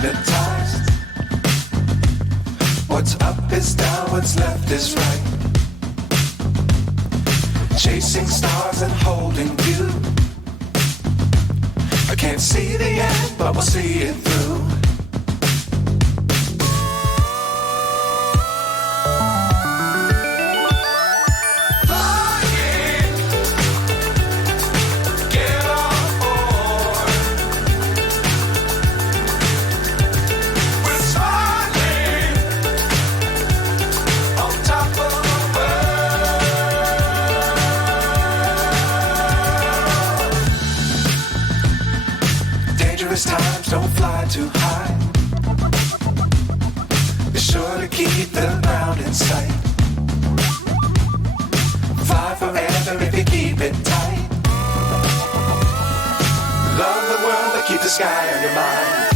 hypnotized. What's up is down, what's left is right. Chasing stars and holding you. I can't see the end, but we'll see it through. Times don't fly too high. Be sure to keep the ground in sight. Fly forever if you keep it tight. Love the world, but keep the sky on your mind.